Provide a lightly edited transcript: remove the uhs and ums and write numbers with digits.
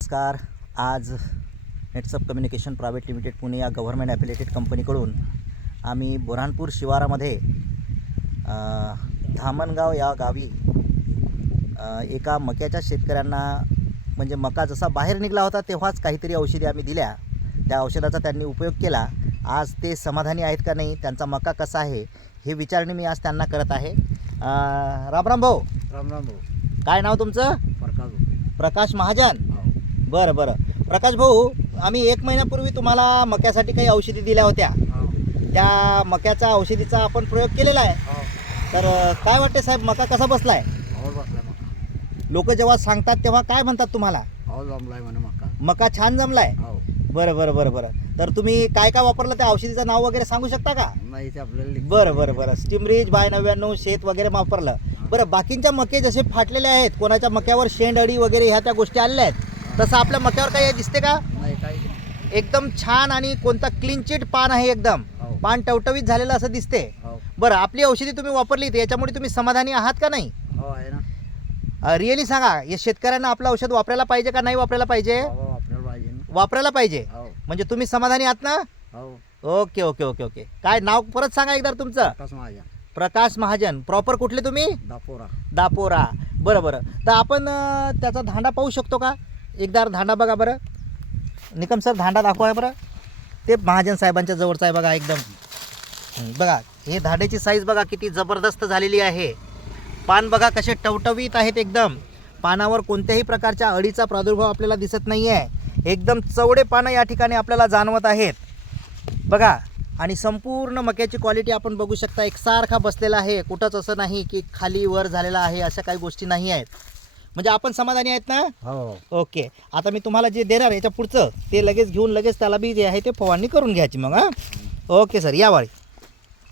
नमस्कार. आज नेटसप communication private limited Pune या गव्हर्नमेंट ॲफिलिएटेड कंपनीकडून आम्ही बुऱ्हाणपूर शिवारामध्ये धामणगाव या गावी एका मक्याच्या शेतकऱ्यांना म्हणजे मका जसा बाहेर निघाला होता तेव्हाच काहीतरी औषधी आम्ही दिल्या. त्या औषधाचा त्यांनी उपयोग केला. आज ते समाधानी आहेत का नाही, त्यांचा मका कसा आहे हे विचारणे मी आज त्यांना करत आहे. राम भाऊ. राम भाऊ. काय नाव तुमचं? प्रकाश महाजन. बरं बरं. प्रकाश भाऊ, आम्ही 1 महिन्यापूर्वी तुम्हाला मक्यासाठी काही औषधी दिल्या होत्या. त्या मक्याच्या औषधीचा आपण प्रयोग केलेला आहे. तर काय वाटते साहेब, मका कसा बसलाय? लोक जेव्हा सांगतात तेव्हा काय म्हणतात तुम्हाला? जमलाय म्हणे मका छान जमलाय. बरं बरं बरं बरं. तर तुम्ही काय काय वापरलं, त्या औषधीचं नाव वगैरे सांगू शकता का? नाही ते आपल्याला. बरं बरं बरं. स्टिमरीज, बाय 99, शेत वगैरे वापरलं. बरं, बाकींच्या मके जसे फाटलेले आहेत, कोणाच्या मक्यावर शेंडअळी वगैरे ह्या त्या गोष्टी आलेल्या आहेत, तसं आपल्या मक्यावर काही दिसते का? नाही काही. एकदम छान आणि कोणता क्लीन चिट पान आहे, एकदम पान टवटवीत झालेलं असं दिसते. बरं, आपली औषधी तुम्ही वापरली तर याच्यामुळे तुम्ही समाधानी आहात का नाही? हो आहे ना. रिअली सांगा, या शेतकऱ्यांना आपलं औषध वापरायला पाहिजे का नाही वापरायला पाहिजे? आपल्याला पाहिजे ना. वापरायला पाहिजे. म्हणजे तुम्ही समाधानी आहात ना? हो. Okay okay okay okay. काय नाव परत सांगा एकदा तुमचं? प्रकाश महाजन. प्रॉपर कुठले तुम्ही? दापोरा. बरं बरं. तर आपण त्याचा धांडा पाहू शकतो का? एकदा धांडा बघा बरं. निकम सर, धांडा दाखवा बरं. ते महाजन साहेबांच्या जवळचा आहे बघा. एकदम बघा, हे धांड्याची साईज बघा किती जबरदस्त झालेली आहे. पान बघा कसे टवटवीत आहेत एकदम. पानावर कोणत्याही प्रकारच्या अळीचा प्रादुर्भाव आपल्याला दिसत नाही आहे. एकदम चवडे पानं या ठिकाणी आपल्याला जाणवत आहेत बघा. आणि संपूर्ण मक्याची क्वालिटी आपण बघू शकता, एकसारखा बसलेला आहे. कुठंच असं नाही की खाली वर झालेला आहे, अशा काही गोष्टी नाही आहेत. म्हणजे आपण समाधानी आहेत ना? हो. ओके. आता मी तुम्हाला जे देणार याच्या पुढचं ते लगेच घेऊन लगेच त्याला बी जे आहे ते फवारणी करून घ्यायची मग. हां, ओके सर, या वाळी.